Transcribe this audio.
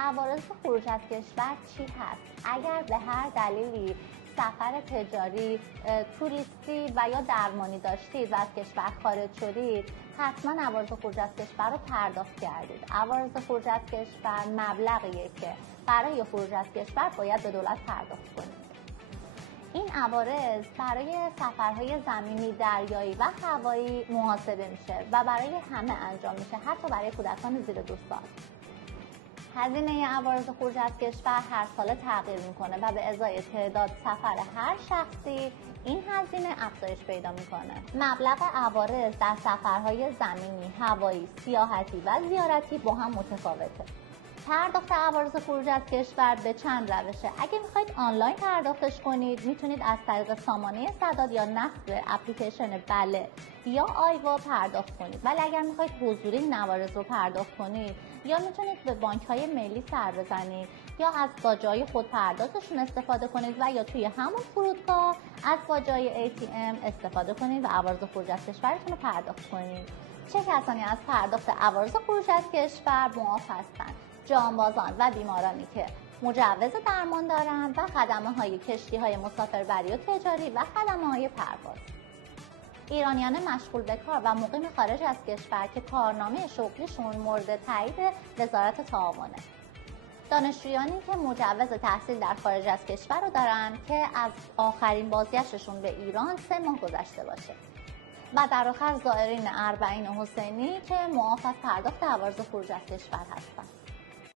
عوارض خروج از کشور چی هست؟ اگر به هر دلیلی سفر تجاری، توریستی و یا درمانی داشتید و از کشور خارج شدید، حتما عوارض خروج از کشور رو پرداخت کردید. عوارض خروج از کشور مبلغیه که برای خروج از کشور باید به دولت پرداخت کنید. این عوارض برای سفرهای زمینی، دریایی و هوایی محاسبه میشه و برای همه انجام میشه، حتی برای کودکان زیر 2 سال. هزینه عوارض خروج از کشور هر ساله تغییر میکنه و به ازای تعداد سفر هر شخصی این هزینه افزایش پیدا میکنه. مبلغ عوارض در سفرهای زمینی، هوایی، سیاحتی و زیارتی با هم متفاوته. پرداخت عوارض خروج از کشور به چند روشه. اگه میخواید آنلاین پرداختش کنید، میتونید از طریق سامانه سداد یا نصب اپلیکیشن بله یا آیوا پرداخت کنید. ولی اگر میخواید حضوری این عوارض رو پرداخت کنید، یا میتونید به بانک‌های ملی سر بزنید یا از باجه‌های خود پردازشون استفاده کنید و یا توی همون فرودگاه از باجه‌های ATM استفاده کنید و عوارض خروج از کشورتون رو پرداخت کنید. چه کسانی از پرداخت عوارض خروج از کشور معاف هستند؟ جانبازان و بیمارانی که مجوز درمان دارند و خدمه‌های کشتی‌های مسافربری و تجاری و خدمه‌های پرواز. ایرانیان مشغول به کار و مقیم خارج از کشور که کارنامه شغلیشون مورد تایید وزارت تعاونه. دانشجویانی که مجوز تحصیل در خارج از کشور رو دارن که از آخرین بازگشتشون به ایران 3 ماه گذشته باشه. و در آخر زائرین اربعین حسینی که معاف از پرداخت عوارض خروج از کشور هستند.